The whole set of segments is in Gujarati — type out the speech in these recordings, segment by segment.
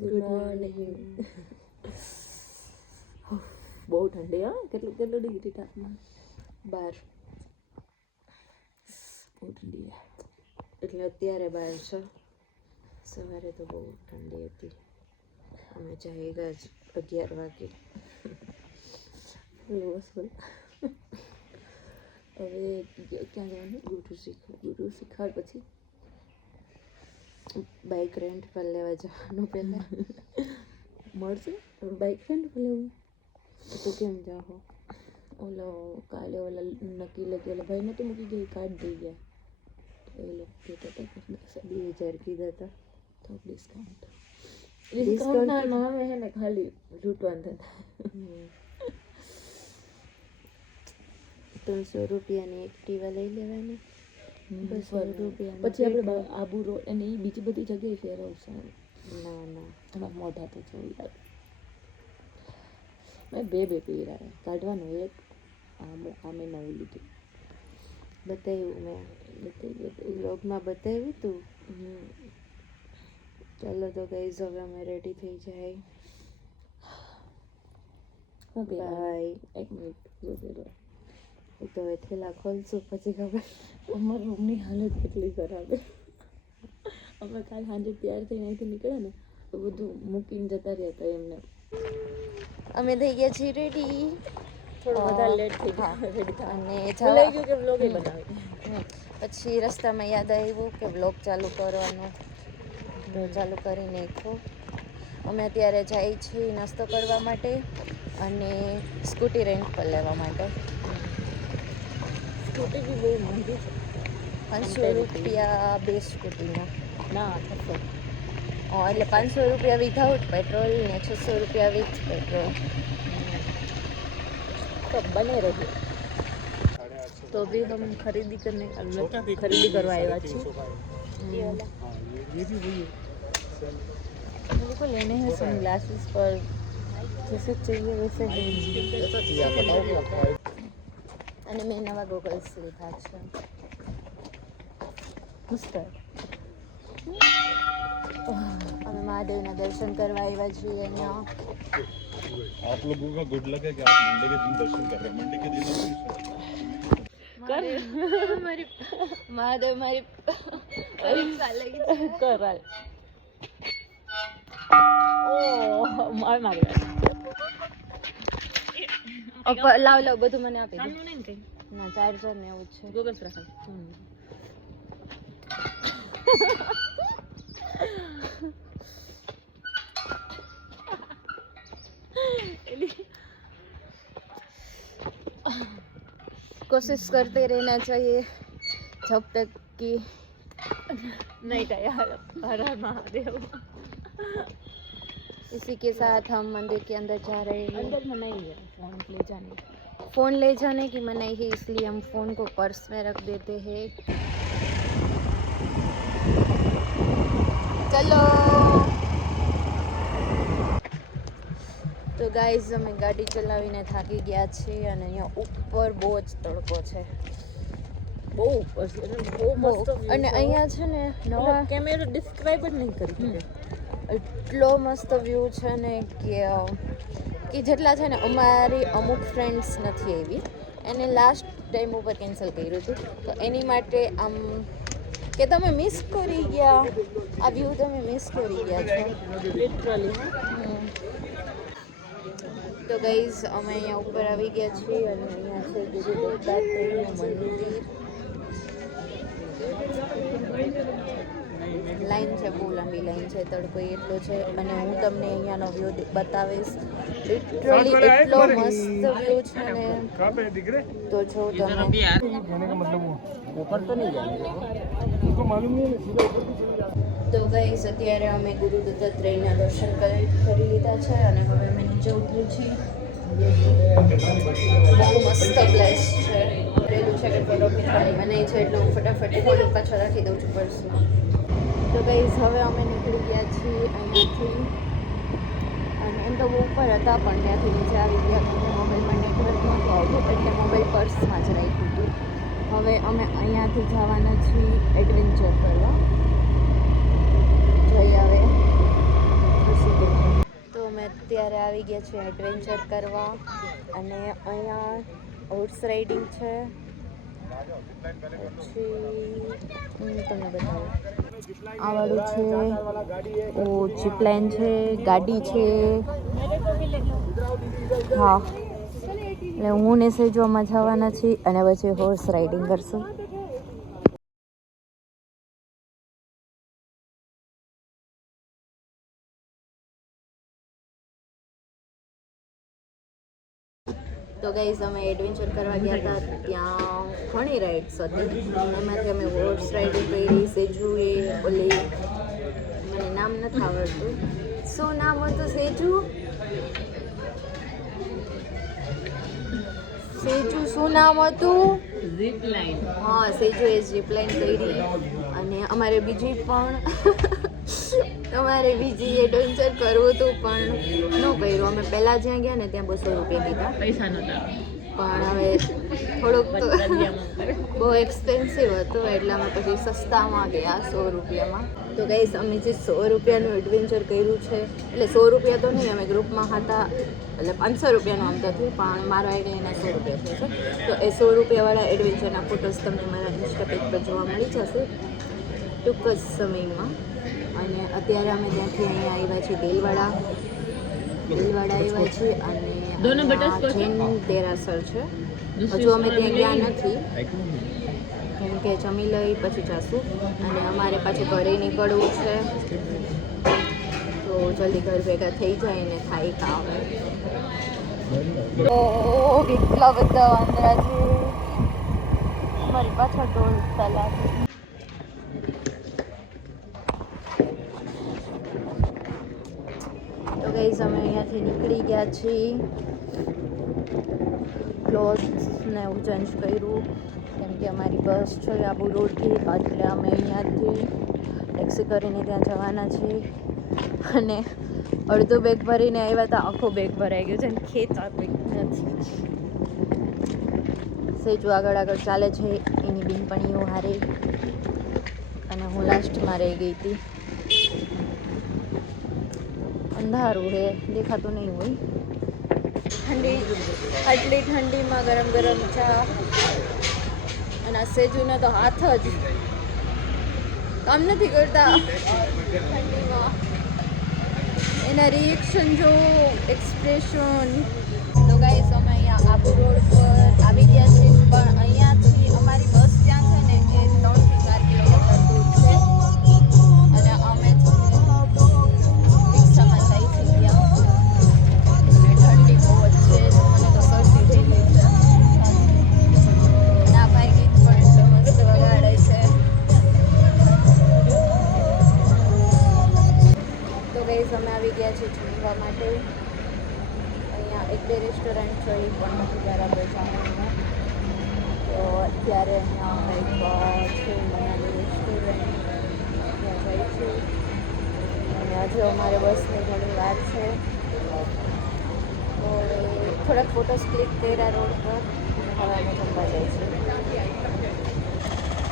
Good morning. બહુ ઠંડી હા. કેટલું ડિગ્રી તાપમાન? 12. બહુ ઠંડી એટલે અત્યારે 12 છે. સવારે તો બહુ ઠંડી હતી. અમે જઈ ગયા 11 વાગે. હવે ક્યાં જવાનું? ગુરુ શીખવાડ પછી બાઇક રેન્ટ પર લેવા જવાનું. પહેલાં મળશે બાઇક રેન્ટ પર લેવું? તું કેમ જાઓ? કાલે નક્કી લગે ભાઈ ને તો મૂકી ગઈ કાર્ડ દઈ ગયા. એ લોકો કહેતા હતા 2000 કીધા હતા. તો ડિસ્કાઉન્ટ નામે હે ને ખાલી લૂંટવાનું થતા. 300 રૂપિયાની એક્ટિવા લઈ લેવાની. 200 રૂપિયા પછી આપણે આબુ રોડ અને એ બીજી બધી જગ્યાએ ફેરવશે. ના થોડા મોઢા તો જોઈ લાગે. મેં બે પહેર્યા કાઢવાનું. એક આમે નવું લીધું. બતાવ્યું મેં વ્લોગમાં બતાવ્યું તું. ચાલો તો ગાઈઝ હવે અમે રેડી થઈ જાય. બાય. એક મિનિટ તો હવે થેલા ખોલશું પછી ખબર. અમારા રૂમની હાલત કેટલી ખરાબ. અમે કાલ સાંજે તૈયાર થઈને અહીંથી નીકળ્યા ને તો બધું મૂકીને જતા રહ્યા હતા એમને. અમે થઈ ગયા છીએ રેડી. થોડું વધારે લેટ થઈ ગયા રેડી અને લઈ ગયું કે વ્લોગ બનાવી. પછી રસ્તામાં યાદ આવ્યું કે વ્લોગ ચાલુ કરવાનો, તો ચાલુ કરી નાખ્યો. અમે અત્યારે જઈએ છીએ નાસ્તો કરવા માટે અને સ્કૂટી રેન્ટ પર લેવા માટે. સ્કૂટી બી બહુ મોંઘી છે. 500 રૂપિયા બે સ્કૂટીના. ના થશે એટલે 500 રૂપિયા વિધાઉટ પેટ્રોલ ને 600 રૂપિયા વિથ પેટ્રોલ. तो बने रहिए. तो अभी हम खरीदी करवा आए थे. मेरे को लेने हैं सन ग्लासेस पर जैसे चाहिए वैसे है. અને મેં નવા ગોગલ્સ લીધા છે. मस्त है. અમે મહાદેવના દર્શન કરવા આવ્યા છીએ અહીંયા. आप लोगों का गुड लक है कि आप मंडे के दिन दर्शन कर रहे हैं. मंडे के दिन મારી મહાદેવ મારી પરીક્ષા લઈ कर मार લાવ બધું મને આપી દે. ના ચાર્જર ને એવું છે. ગોગલ્સ રાખો. कोशिश करते रहना चाहिए जब तक कि नहीं यार. हर हर महादेव. इसी के साथ हम मंदिर के अंदर जा रहे हैं. अंदर मनाई है फोन ले जाने. फ़ोन ले जाने की मनाही है, इसलिए हम फ़ोन को पर्स में रख देते हैं. चलो તો ગાઈઝ અમે ગાડી ચલાવીને થાકી ગયા છીએ અને અહીંયા ઉપર બહુ જ તડકો છે. બહુ ઉપર છે બહુ મસ્ત. અને અહીંયા છે ને નવા કેમેરો ડિસ્ક્રાઇબ જ નહીં કરી શકે. એટલો મસ્ત વ્યૂ છે ને કે જેટલા છે ને અમારી અમુક ફ્રેન્ડ્સ નથી આવી. એને લાસ્ટ ટાઈમ ઉપર કેન્સલ કર્યું હતું તો એની માટે આમ કે તમે મિસ કરી ગયા. આ વ્યૂ તમે મિસ કરી ગયા છો લિટરલી. તો ગાઈઝ અમે અહીંયા ઉપર આવી ગયા છીએ અને અહીંયા છે ગુરુ દત્તાત્રેયનું મંદિર. લાઈન છે, બહુ લાંબી લાઈન છે, તડકો એટલો છે અને હું તમને અહીંયાનો વ્યૂ બતાવીશ. લિટરલી એટલો મસ્ત વ્યૂ છે ને. તો જો તમે તો ગાઈઝ અત્યારે અમે ગુરુ દત્તાત્રેયના દર્શન કરી લીધા છે અને હવે અમે નીચે ઉતર્યું છીએ. બહુ મસ્ત પ્લેસ છે. રહેલું છે કે ફોટો ખીચવાની બનાવી છે એટલે હું ફટાફટ ફોટો પાછળ રાખી દઉં છું પર્સમાં. તો ગાઈઝ હવે અમે નીકળી ગયા છીએ અહીંયાથી. અને એમ તો બહુ ઉપર હતા પણ ત્યાંથી નીચે આવી ગયા કેમ કે મોબાઈલમાં નેટવર્ક નહોતું આવતું એટલે મોબાઈલ પર્સમાં જ રાખ્યું હતું. હવે અમે અહીંયાથી જવાના છીએ એડવેન્ચર કરવા. જઈ આવે પછી અત્યારે આવી ગયા છે એડવેન્ચર કરવા અને અહીંયા હોર્સ રાઇડિંગ છે. પછી તમને બતાવું આ વાળું છે, ઓ જીપલાઇન છે, ગાડી છે. હા એટલે હું ને સેજોમાં જવાના છીએ અને પછી હોર્સ રાઇડિંગ કરશું. તો ગાઈઝ અમે એડવેન્ચર કરવા ગયા હતા, ત્યાં ઘણી રાઇડ્સ હતી. એમાંથી અમે હોર્સ રાઇડિંગ કરી. સેજુએ ઓલી મને નામ નથી આવડતું, શું નામ હતું સેજુ? સેજુ શું નામ હતું? ઝીપલાઇન. હા, સેજુએ ઝીપલાઇન કરી. અને અમારે બીજી એડવેન્ચર કરવું હતું પણ ન કર્યું. અમે પહેલાં જ્યાં ગયા ને ત્યાં 200 રૂપિયા કીધા, પૈસા નહોતા. પણ હવે થોડુંક તો બહુ એક્સપેન્સિવ હતું એટલે અમે પછી સસ્તામાં ગયા 100 રૂપિયામાં. તો ગાઈઝ અમે જે 100 રૂપિયાનું એડવેન્ચર કર્યું છે, એટલે 100 રૂપિયા તો નહીં, અમે ગ્રુપમાં હતા એટલે 500 રૂપિયાનું આમ તો થયું, પણ મારો આઈડિયાના 100 રૂપિયા થયું છે. તો એ 100 રૂપિયાવાળા એડવેન્ચરના ફોટોસ તમને મારા ઇન્સ્ટા પેજ પર જોવા મળી જશે ટૂંક જ સમયમાં. અને અત્યારે અમે ત્યાંથી અહીંયા આવ્યા છીએ દિલવાડા આવ્યા છીએ અને જૈન દેરાસર છે. હજુ અમે ત્યાં ગયા નથી કેમ કે જમી લઈ પછી જાશું અને અમારે પાછું ઘરે નીકળવું છે. તો જલ્દી ઘર ભેગા થઈ જાય ને ખાઈ ખાવે. તો કેટલા બધા વાંદરા છે અમારી પાછળ ઢોલ તલાક. તો ગાઈઝ અમે અહીંયાથી નીકળી ગયા છીએ. ક્લોથ્સને એવું ચેન્જ કર્યું કેમ કે અમારી બસ છે આબુ રોડથી, એટલે અમે અહીંયાથી ટેક્સી કરીને ત્યાં જવાના છીએ. અને અડધું બેગ ભરીને આવ્યા તો આખો બેગ ભરાઈ ગયો છે અને ખેંચાતું નથી. સેજુ આગળ ચાલે છે એની બિનપણીઓ હારે અને હું લાસ્ટમાં રહી ગઈ હતી. અંધારું હે, દેખાતું નહીં હોય. આટલી ઠંડીમાં ગરમ ગરમ ચા અને આ સેજુને તો હાથ જ કામ નથી કરતા ઠંડીમાં. એના રિએક્શન જો, એક્સપ્રેશન. તો ગાઈસ અમે અહીંયા આબુ રોડ પર આવી ગયા છીએ, પણ અહીંયાથી અમારી બસ ત્યાં છે ને એ 3 થી 4 કિલોમીટર દૂર છે અને અમે રિક્ષામાં જઈ છીએ ત્યાં. અને ઠંડી બહુ જ છે, મને તો શરદી થઈ ગઈ છે. અને આ ભાઈ ગીત પણ એટલો મસ્ત વગાડે છે. તો ગાઈસ અમે આવી ગયા છીએ જમવા માટે. અહીંયા 1-2 રેસ્ટોરન્ટ છે એ પણ નથી બરાબર જામનગરમાં. તો અત્યારે અહીંયા કંઈક છે મનાલી રેસ્ટોરન્ટ, ત્યાં જાય છે. અને હજુ અમારે બસની ઘણી વાર છે. તો થોડાક ફોટોસ ક્લિક કર્યા રોડ પર. હવે અમે જમવા જાય છે.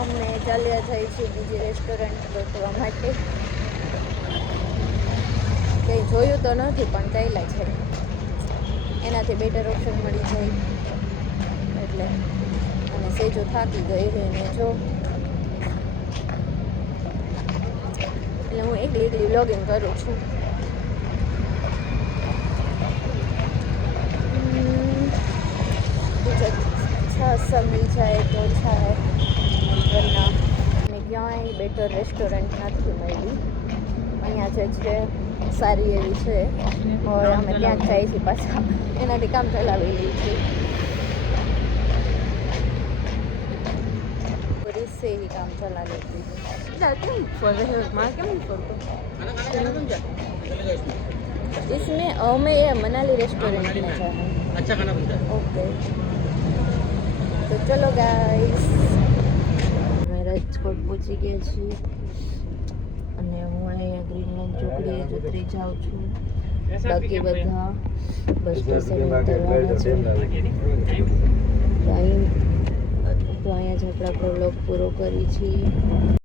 અમે ચાલ્યા જાય છીએ બીજી રેસ્ટોરન્ટ ગોતવા માટે. કંઈ જોયું તો નથી પણ ચાલ્યા છે, એનાથી બેટર ઓપ્શન મળી જાય એટલે. અને સેજો થાકી ગઈ એને જો, એટલે હું એકલી વ્લોગિંગ કરું છું. अच्छा मिल जाए तो अच्छा है, वरना અને ક્યાંય બેટર રેસ્ટોરન્ટ નથી મળી. અહીંયા જે છે સારી એવી છે और અમે ત્યાં જ જઈએ છીએ પાછા, એનાથી કામ ચલાવી લઈએ છીએ. इससे ही काम चला लेती हूँ. केम फर रहे हो माँ, केम फरतो इसमें हमें ये मनाली रेस्टोरेंट में जाना है. अच्छा खाना बनता है. ओके तो चलो गाइस, અમે રાજકોટ પહોંચી ગયા છીએ અને હું અહીંયા ગ્રીનલેન્ડ ચોકડીએ જ ઉતરી જાઉં છું. બાકી બધા બસ સ્ટેશને ઉતરવાના છે. તો અહીંયા જ આપણે આપણો વ્લોગ પૂરો કરી છીએ.